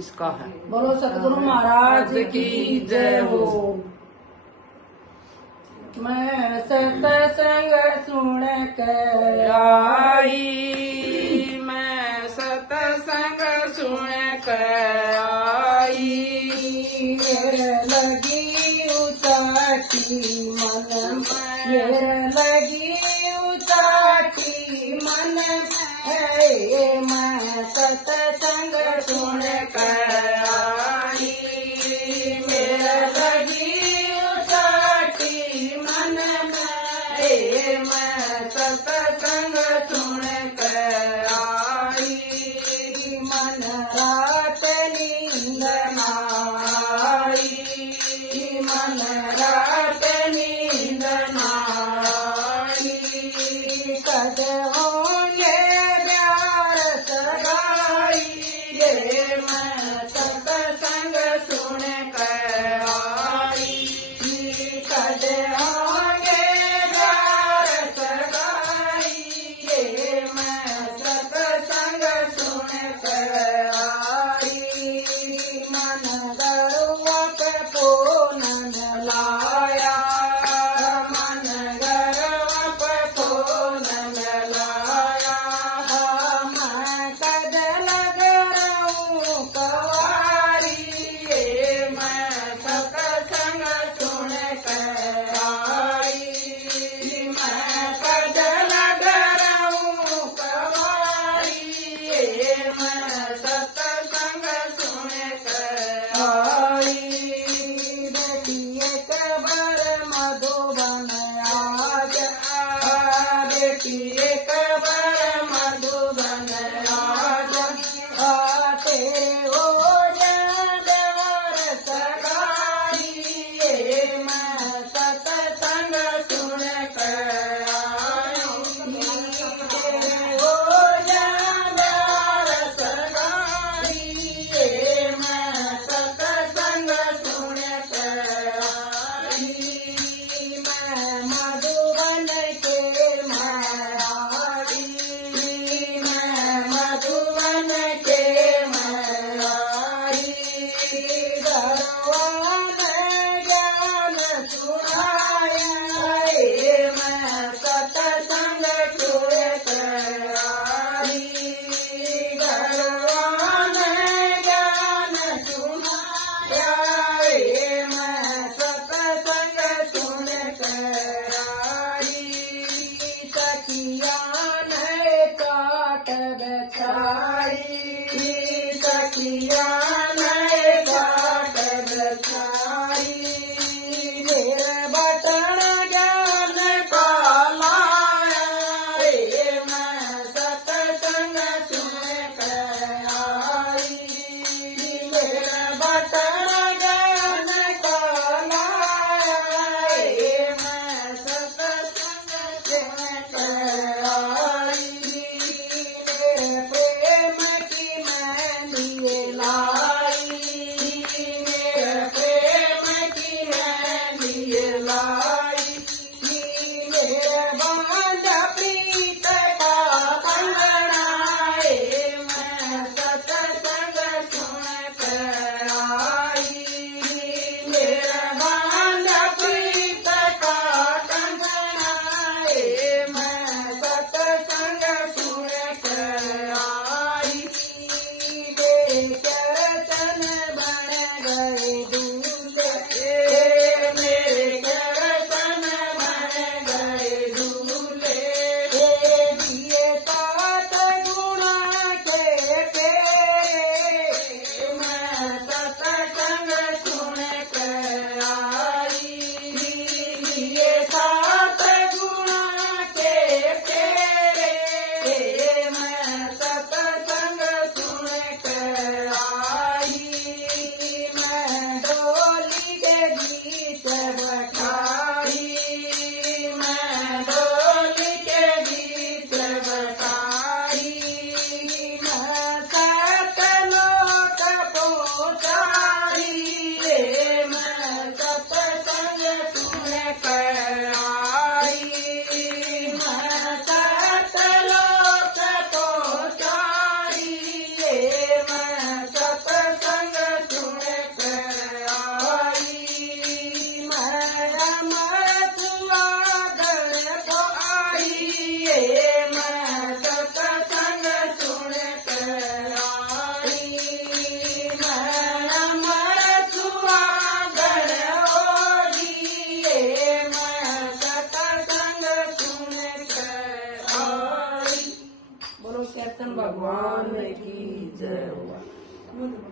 इसका है। बोलो सतगुरु महाराज की जय हो। मैं सत्संग सुन के आई, मैं सत्संग सुन के आई, ये लगी उचाटी मन ये लगी उचाटी मन मैं सत्संग सुन के आई, मेरा लगी उचाटी मन मैं सत्संग सुन के आई, मन रात नींद नाई, मन रात नींद नाई, कद होंगे प्यार सगाई, ये मैं सत्संग सुन के आई, कद होंगे प्यार सगाई, ये मैं सत्संग सुन के आई, मन गरुआ पे पूनन लाया, मन गरुआ पे पूनन लाया, मैं कद लग रहूं कवारी, ये मैं सत्संग सुन के आई, मैं कद लग रहूं कवारी, ये मैं सत्संग सुन के आई, देखिए कबर मधुबन आज, देखिए कबर मधुबन आज, तेरे हो देवर सगाई, ये मैं सत्संग सुन के आई, तेरे हो देवर सगाई, ये मैं सत्संग सुन के आई, मैं मधुबन के मारी, मैं मधुबन के मारी, भगवान ज्ञान सुनाया, ये मैं सत्संग सुन के आई, भगवान ज्ञान सुनाया, ये मैं सत्संग सुन के आई, सखिया ने काट बचाई, सखिया ने काट बचाई, मेरे बटन ज्ञान पालाया, ये मैं सत्संग सुन के आई, मेरे बटन ज्ञान पालाया, ये मैं सत्संग सुन के आई, मेरे प्रेम की मेहंदी लाई, मेरे प्रेम की मेहंदी लाई, मेरे बांध प्रीत का बंधना, ये मैं सत्संग सुन के आई। जय हो